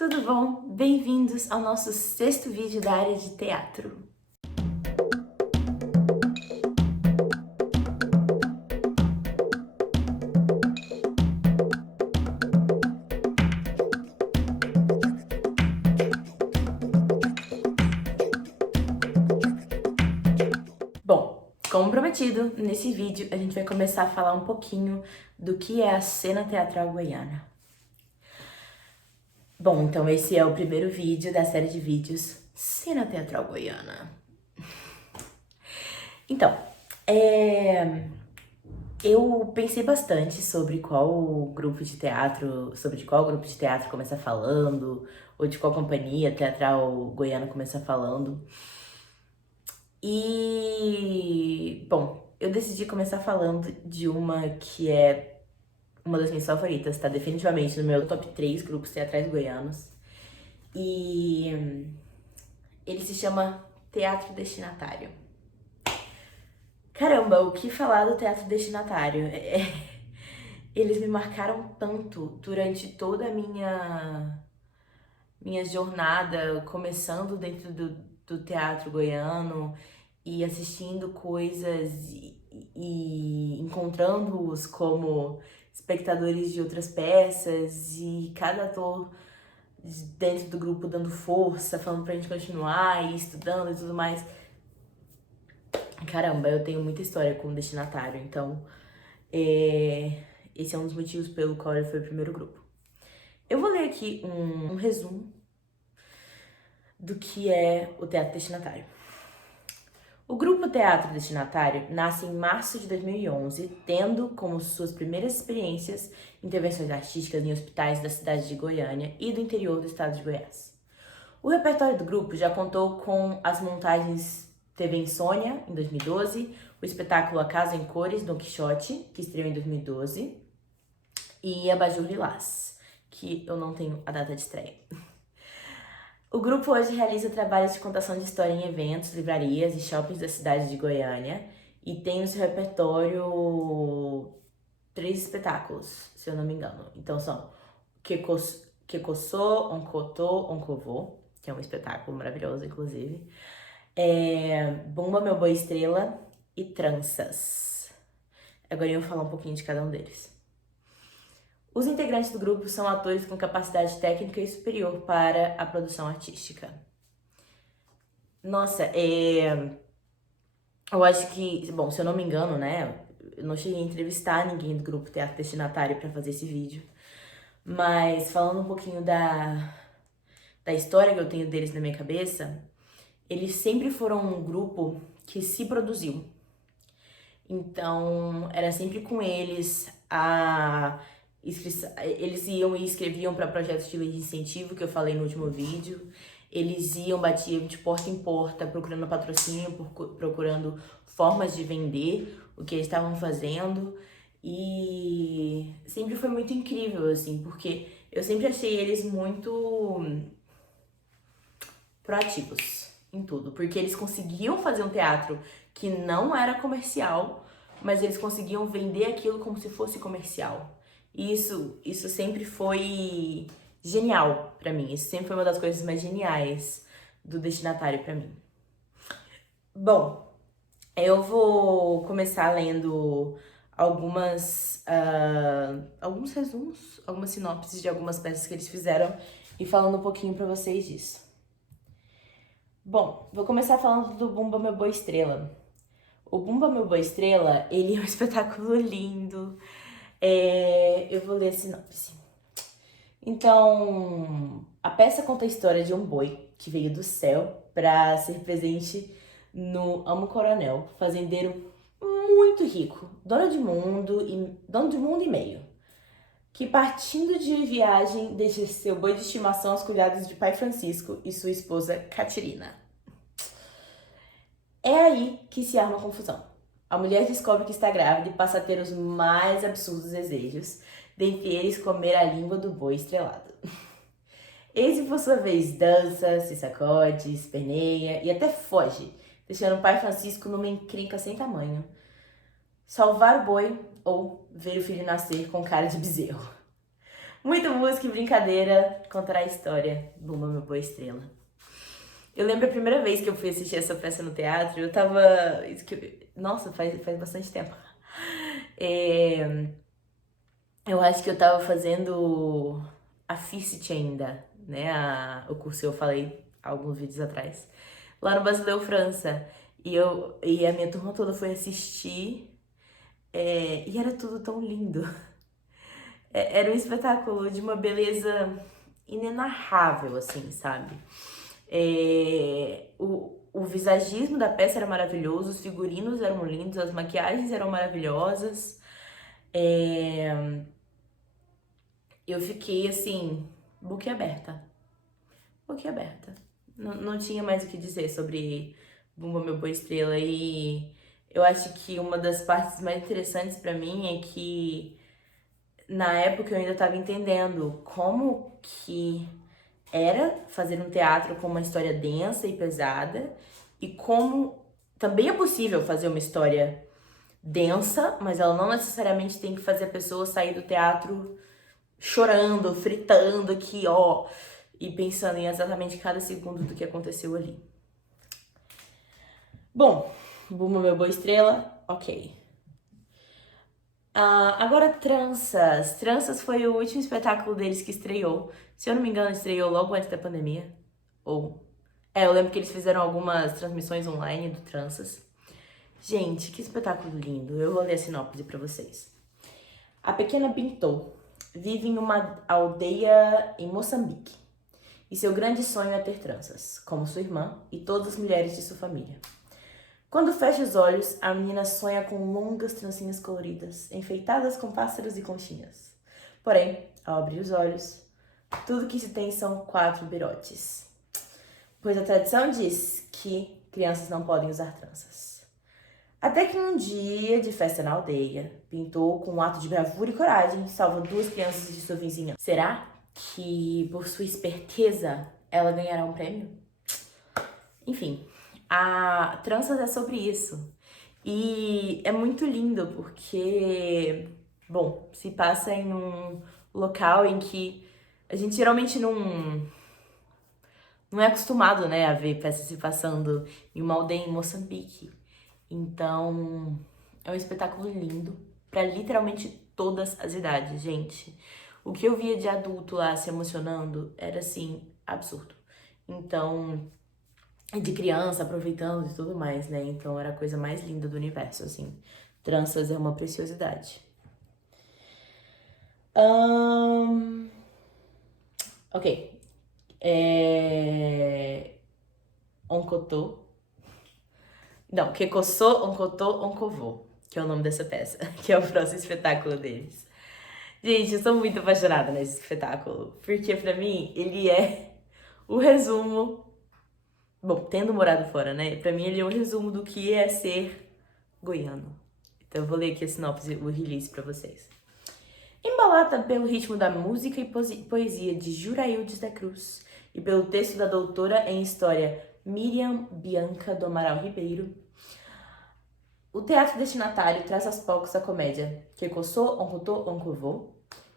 tudo bom? Bem-vindos ao nosso 6º vídeo da área de teatro. Bom, como prometido, nesse vídeo a gente vai começar a falar um pouquinho do que é a cena teatral goiana. Bom, então esse é o primeiro vídeo da série de vídeos Cena Teatral Goiana. Então, eu pensei bastante sobre de qual grupo de teatro começar falando, ou de qual companhia teatral goiana começar falando. E, bom, eu decidi começar falando de uma que é uma das minhas favoritas, tá definitivamente no meu top 3 grupos teatrais goianos. E ele se chama Teatro Destinatário. Caramba, o que falar do Teatro Destinatário? Eles me marcaram tanto durante toda a minha jornada, começando dentro do teatro goiano e assistindo coisas e encontrando-os como espectadores de outras peças e cada ator dentro do grupo dando força, falando pra gente continuar e estudando e tudo mais. Caramba, eu tenho muita história com o Destinatário, então esse é um dos motivos pelo qual ele foi o primeiro grupo. Eu vou ler aqui um resumo do que é o Teatro Destinatário. O Grupo Teatro Destinatário nasce em março de 2011, tendo como suas primeiras experiências intervenções artísticas em hospitais da cidade de Goiânia e do interior do estado de Goiás. O repertório do grupo já contou com as montagens TV Insônia, em 2012, o espetáculo A Casa em Cores, Don Quixote, que estreou em 2012, e Abajur Lilás, que eu não tenho a data de estreia. O grupo hoje realiza trabalhos de contação de história em eventos, livrarias e shoppings da cidade de Goiânia e tem no seu repertório 3 espetáculos, se eu não me engano. Então são Kekoso, Onkoto, Onkovô, que é um espetáculo maravilhoso, inclusive. Bumba Meu Boi Estrela e Tranças. Agora eu vou falar um pouquinho de cada um deles. Os integrantes do grupo são atores com capacidade técnica e superior para a produção artística. Nossa, eu acho que, bom, se eu não me engano, né, eu não cheguei a entrevistar ninguém do grupo Teatro Destinatário para fazer esse vídeo, mas falando um pouquinho da história que eu tenho deles na minha cabeça, eles sempre foram um grupo que se produziu. Então, era sempre com eles eles iam e escreviam para projetos de lei de incentivo, que eu falei no último vídeo. Eles batiam de porta em porta, procurando patrocínio, procurando formas de vender o que eles estavam fazendo. E sempre foi muito incrível, assim, porque eu sempre achei eles muito proativos em tudo. Porque eles conseguiam fazer um teatro que não era comercial, mas eles conseguiam vender aquilo como se fosse comercial. E isso sempre foi genial pra mim. Isso sempre foi uma das coisas mais geniais do Destinatário pra mim. Bom, eu vou começar lendo alguns resumos, algumas sinopses de algumas peças que eles fizeram e falando um pouquinho pra vocês disso. Bom, vou começar falando do Bumba Meu Boi Estrela. O Bumba Meu Boi Estrela, ele é um espetáculo lindo. Eu vou ler a sinopse. Então, a peça conta a história de um boi que veio do céu para ser presente no Amo Coronel, fazendeiro muito rico, dono de mundo e meio, que partindo de viagem deixa seu boi de estimação aos cuidados de pai Francisco e sua esposa Catirina. É aí que se arma a confusão. A mulher descobre que está grávida e passa a ter os mais absurdos desejos, dentre eles comer a língua do boi estrelado. Esse, por sua vez, dança, se sacode, esperneia e até foge, deixando o pai Francisco numa encrenca sem tamanho. Salvar o boi ou ver o filho nascer com cara de bezerro. Muita música e brincadeira contará a história. Bumba, meu boa estrela. Eu lembro a primeira vez que eu fui assistir essa peça no teatro, eu tava. Nossa, faz bastante tempo. É, eu acho que eu tava fazendo a FICIT ainda, né? O curso que eu falei alguns vídeos atrás. Lá no Basileu, França. E a minha turma toda foi assistir. E era tudo tão lindo. Era um espetáculo de uma beleza inenarrável, assim, sabe? O visagismo da peça era maravilhoso, os figurinos eram lindos, as maquiagens eram maravilhosas. Eu fiquei, assim, boquiaberta. Boquiaberta. Não tinha mais o que dizer sobre Bumba Meu Boa Estrela. E eu acho que uma das partes mais interessantes pra mim é que na época eu ainda estava entendendo como que era fazer um teatro com uma história densa e pesada e como também é possível fazer uma história densa, mas ela não necessariamente tem que fazer a pessoa sair do teatro chorando, fritando aqui, ó, e pensando em exatamente cada segundo do que aconteceu ali. Bom, Bumba Meu Boa Estrela, ok. Agora Tranças. Tranças foi o último espetáculo deles que estreou. Se eu não me engano, estreou logo antes da pandemia. Eu lembro que eles fizeram algumas transmissões online do Tranças. Gente, que espetáculo lindo. Eu vou ler a sinopse pra vocês. A pequena Bintou vive em uma aldeia em Moçambique. E seu grande sonho é ter tranças, como sua irmã e todas as mulheres de sua família. Quando fecha os olhos, a menina sonha com longas trancinhas coloridas, enfeitadas com pássaros e conchinhas. Porém, ao abrir os olhos, tudo que se tem são 4 birotes. Pois a tradição diz que crianças não podem usar tranças. Até que um dia de festa na aldeia, Pintou, com um ato de bravura e coragem, salva 2 crianças de sua vizinhança. Será que, por sua esperteza, ela ganhará um prêmio? Enfim, a Tranças é sobre isso. E é muito lindo porque, bom, se passa em um local em que a gente geralmente não é acostumado, né, a ver peças se passando em uma aldeia em Moçambique. Então, é um espetáculo lindo para literalmente todas as idades, gente. O que eu via de adulto lá se emocionando era, assim, absurdo. Então, de criança aproveitando e tudo mais, né? Então era a coisa mais linda do universo, assim. Tranças é uma preciosidade. Ok. Onkotô. Não, Kekoso, Onkotô, Onkovô, que é o nome dessa peça, que é o próximo espetáculo deles. Gente, eu sou muito apaixonada nesse espetáculo, porque pra mim ele é o resumo. Bom, tendo morado fora, né? Pra mim ele é o resumo do que é ser goiano. Então eu vou ler aqui a sinopse, o release pra vocês. Embalada pelo ritmo da música e poesia de Juraildes da Cruz e pelo texto da doutora em História Miriam Bianca do Amaral Ribeiro, o teatro destinatário traz aos palcos a comédia Kekoso Onkoto Onkovô,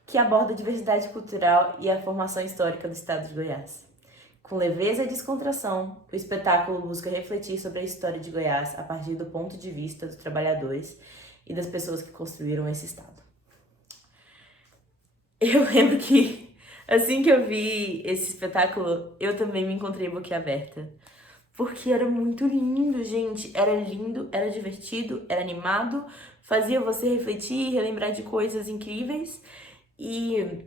que aborda a diversidade cultural e a formação histórica do estado de Goiás. Com leveza e descontração, o espetáculo busca refletir sobre a história de Goiás a partir do ponto de vista dos trabalhadores e das pessoas que construíram esse estado. Eu lembro que, assim que eu vi esse espetáculo, eu também me encontrei boquiaberta. Porque era muito lindo, gente. Era lindo, era divertido, era animado, fazia você refletir e relembrar de coisas incríveis. E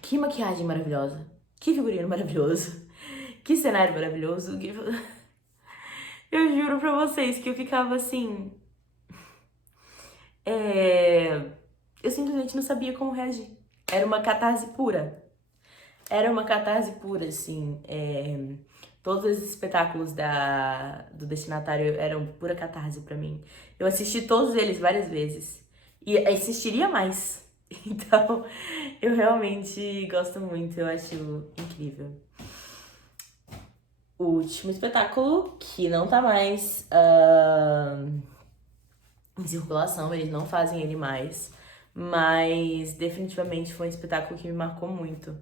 que maquiagem maravilhosa, que figurino maravilhoso, que cenário maravilhoso. Eu juro pra vocês que eu ficava assim. Eu simplesmente não sabia como reagir. Era uma catarse pura. Era uma catarse pura, assim. Todos os espetáculos do destinatário eram pura catarse pra mim. Eu assisti todos eles várias vezes. E assistiria mais. Então, eu realmente gosto muito, eu acho incrível. O último espetáculo, que não tá mais em circulação, eles não fazem ele mais, mas definitivamente foi um espetáculo que me marcou muito.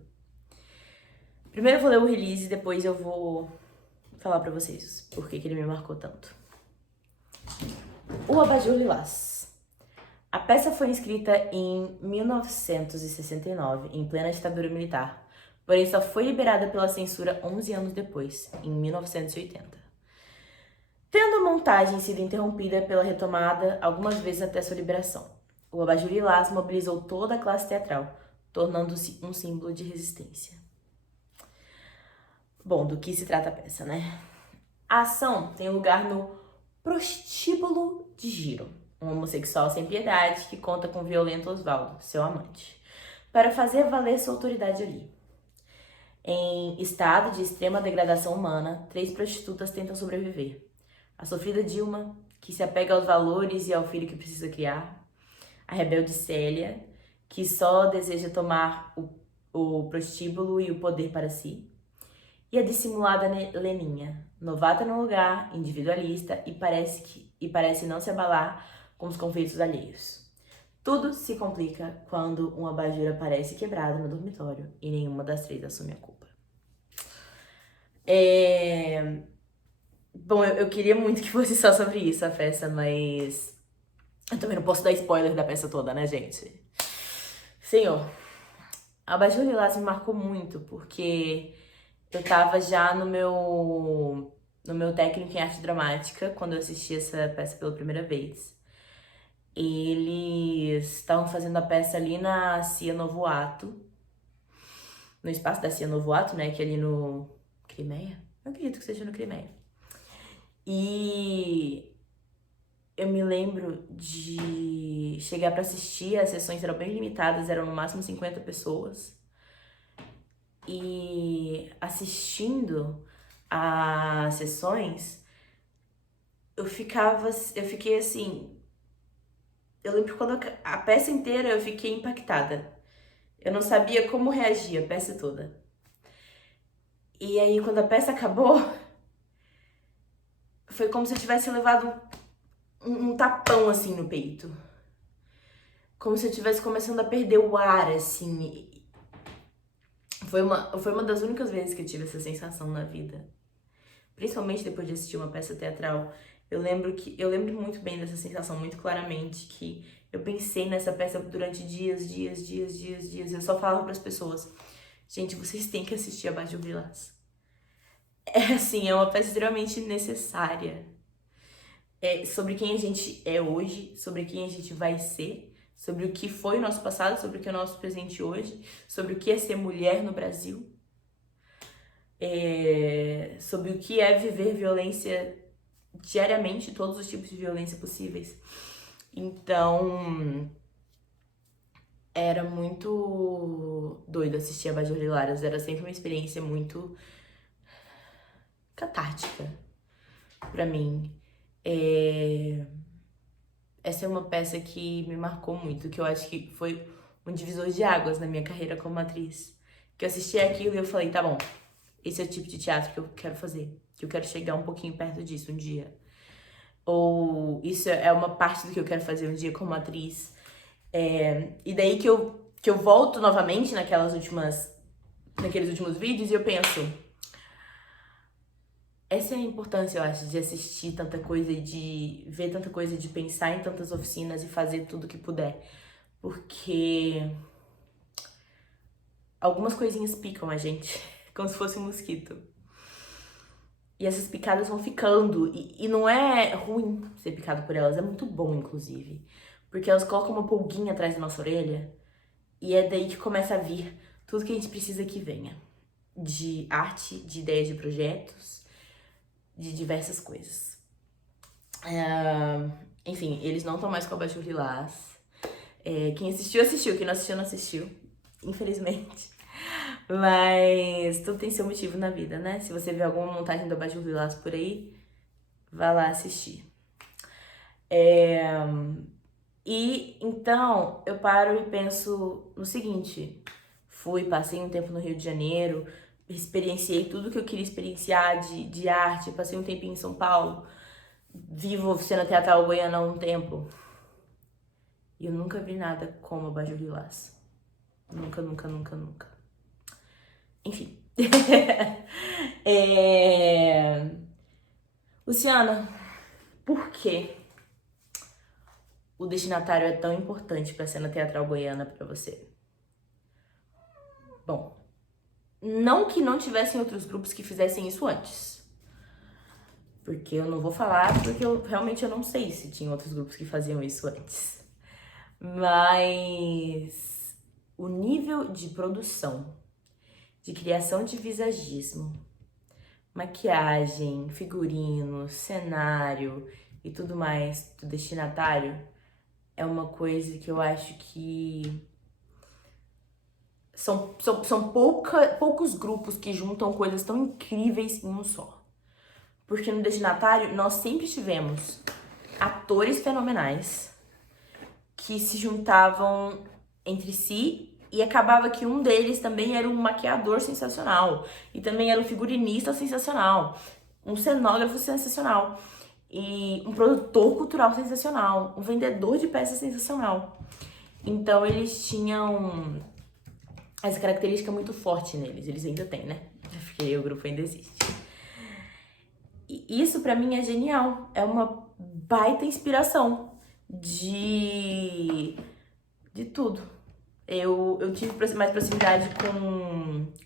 Primeiro eu vou ler o release e depois eu vou falar pra vocês por que ele me marcou tanto. O Abajur Lilás. A peça foi escrita em 1969, em plena ditadura militar, porém só foi liberada pela censura 11 anos depois, em 1980. Tendo a montagem sido interrompida pela retomada algumas vezes até sua liberação. O Abajur Lilás mobilizou toda a classe teatral, tornando-se um símbolo de resistência. Bom, do que se trata a peça, né? A ação tem lugar no prostíbulo de Giro, um homossexual sem piedade que conta com o violento Osvaldo, seu amante, para fazer valer sua autoridade ali. Em estado de extrema degradação humana, 3 prostitutas tentam sobreviver. A sofrida Dilma, que se apega aos valores e ao filho que precisa criar. A rebelde Célia, que só deseja tomar o prostíbulo e o poder para si. E a dissimulada Leninha, novata no lugar, individualista e parece não se abalar com os conflitos alheios. Tudo se complica quando um abajur aparece quebrado no dormitório e nenhuma das 3 assume a culpa. Bom, eu queria muito que fosse só sobre isso a peça, mas eu também não posso dar spoiler da peça toda, né, gente? Senhor, a Abajur Lilás me marcou muito porque eu tava já no meu técnico em arte dramática quando eu assisti essa peça pela primeira vez. Eles estavam fazendo a peça ali na Cia Novo Ato, no espaço da Cia Novo Ato, né, que é ali no Crimeia. Eu acredito que seja no Crimeia. E eu me lembro de chegar pra assistir, as sessões eram bem limitadas, eram no máximo 50 pessoas. E assistindo às sessões, eu fiquei assim. Eu lembro quando a peça inteira eu fiquei impactada. Eu não sabia como reagir a peça toda. E aí, quando a peça acabou, foi como se eu tivesse levado um tapão assim no peito. Como se eu estivesse começando a perder o ar, assim. Foi uma das únicas vezes que eu tive essa sensação na vida. Principalmente depois de assistir uma peça teatral. Eu lembro muito bem dessa sensação, muito claramente, que eu pensei nessa peça durante dias. Eu só falava para as pessoas, gente, vocês têm que assistir Abajur Lilás. É assim, é uma peça extremamente necessária. É sobre quem a gente é hoje, sobre quem a gente vai ser, sobre o que foi o nosso passado, sobre o que é o nosso presente hoje, sobre o que é ser mulher no Brasil, sobre o que é viver violência diariamente, todos os tipos de violência possíveis. Então, era muito doido assistir a Abajur Lilás, era sempre uma experiência muito catártica pra mim. Essa é uma peça que me marcou muito, que eu acho que foi um divisor de águas na minha carreira como atriz. Que eu assisti aquilo e eu falei, tá bom, esse é o tipo de teatro que eu quero fazer, que eu quero chegar um pouquinho perto disso um dia. Ou isso é uma parte do que eu quero fazer um dia como atriz. E daí que eu volto novamente naqueles últimos vídeos e eu penso, essa é a importância, eu acho, de assistir tanta coisa, de ver tanta coisa, de pensar em tantas oficinas e fazer tudo que puder. Porque algumas coisinhas picam a gente, como se fosse um mosquito. E essas picadas vão ficando. E não é ruim ser picado por elas, é muito bom, inclusive. Porque elas colocam uma pulguinha atrás da nossa orelha. E é daí que começa a vir tudo que a gente precisa que venha. De arte, de ideias de projetos, de diversas coisas. Enfim, eles não estão mais com a Abajur Lilás. Quem assistiu, assistiu. Quem não assistiu, não assistiu. Infelizmente. Mas tudo tem seu motivo na vida, né? Se você vê alguma montagem do Abajur Lilás por aí, vá lá assistir. E então eu paro e penso no seguinte: passei um tempo no Rio de Janeiro, experienciei tudo que eu queria experienciar de arte, passei um tempinho em São Paulo, vivo oficina teatral goiana há um tempo. E eu nunca vi nada como abajur lilás. Nunca, nunca, nunca, nunca. Enfim. Luciana, por que o destinatário é tão importante para a cena teatral goiana para você? Bom, não que não tivessem outros grupos que fizessem isso antes. Porque eu não vou falar, porque eu realmente não sei se tinha outros grupos que faziam isso antes. Mas o nível de produção, de criação de visagismo, maquiagem, figurino, cenário e tudo mais do destinatário é uma coisa que eu acho que são poucos grupos que juntam coisas tão incríveis em um só. Porque no destinatário nós sempre tivemos atores fenomenais que se juntavam entre si e acabava que um deles também era um maquiador sensacional e também era um figurinista sensacional, um cenógrafo sensacional e um produtor cultural sensacional, um vendedor de peças sensacional. Então eles tinham essa característica muito forte neles, eles ainda têm, né? Porque o grupo ainda existe. E isso pra mim é genial, é uma baita inspiração de tudo. Eu tive mais proximidade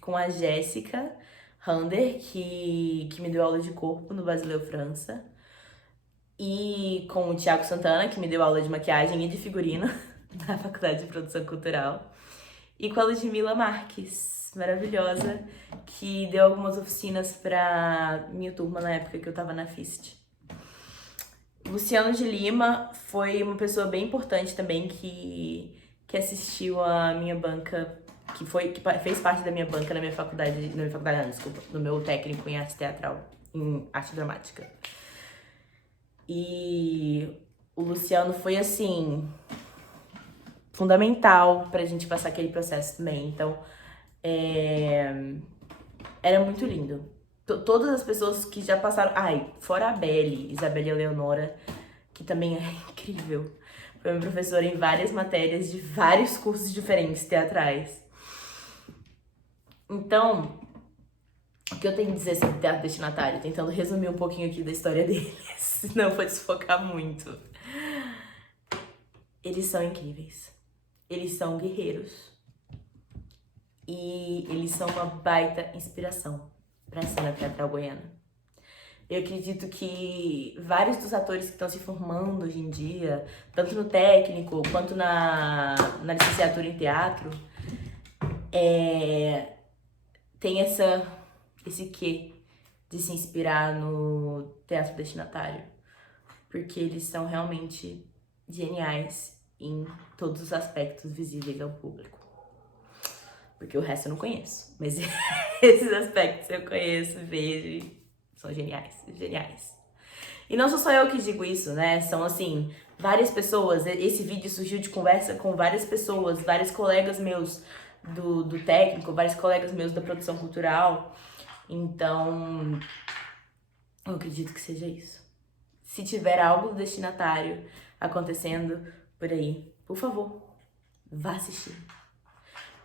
com a Jéssica Rander, que me deu aula de corpo no Basileu França, e com o Thiago Santana, que me deu aula de maquiagem e de figurino na Faculdade de Produção Cultural, e com a Ludmila Marques, maravilhosa, que deu algumas oficinas pra minha turma na época que eu tava na FIST. Luciano de Lima foi uma pessoa bem importante também que assistiu a minha banca, que fez parte da minha banca na minha faculdade, não, desculpa, no meu técnico em arte teatral, em arte dramática. E o Luciano foi, assim, fundamental pra gente passar aquele processo também. Então, era muito lindo. Todas as pessoas que já passaram... Ai, fora a Belle, Isabelle Eleonora, que também é incrível. Foi minha professora em várias matérias de vários cursos diferentes teatrais. Então, o que eu tenho que dizer sobre o teatro destinatário? Tentando resumir um pouquinho aqui da história deles, senão vou desfocar muito. Eles são incríveis. Eles são guerreiros. E eles são uma baita inspiração para a cena teatral goiana. Eu acredito que vários dos atores que estão se formando hoje em dia, tanto no técnico quanto na licenciatura em teatro, tem esse quê de se inspirar no teatro destinatário. Porque eles são realmente geniais em todos os aspectos visíveis ao público. Porque o resto eu não conheço, mas esses aspectos eu conheço, vejo e são geniais, geniais. E não sou só eu que digo isso, né? São, assim, várias pessoas. Esse vídeo surgiu de conversa com várias pessoas, vários colegas meus do técnico, vários colegas meus da produção cultural. Então, eu acredito que seja isso. Se tiver algo do destinatário acontecendo por aí, por favor, vá assistir.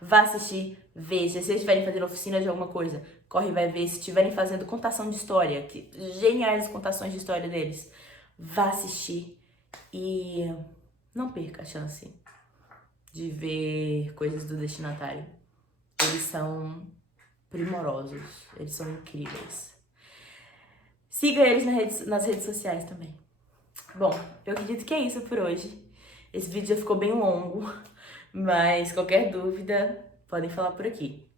Vá assistir, veja. Se vocês estiverem fazendo oficina de alguma coisa, corre e vai ver. Se estiverem fazendo contação de história, que geniais as contações de história deles, vá assistir. E não perca a chance de ver coisas do destinatário. Eles são primorosos, eles são incríveis. Siga eles nas redes sociais também. Bom, eu acredito que é isso por hoje. Esse vídeo já ficou bem longo, mas qualquer dúvida, podem falar por aqui.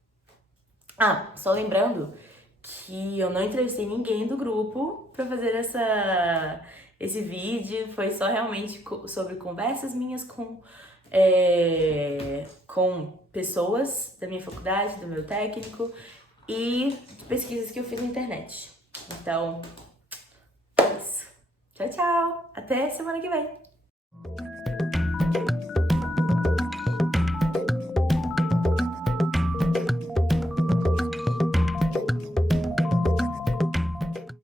Ah, só lembrando que eu não entrevistei ninguém do grupo pra fazer esse vídeo. Foi só realmente sobre conversas minhas com pessoas da minha faculdade, do meu técnico e pesquisas que eu fiz na internet. Então, é isso. Tchau, tchau! Até semana que vem!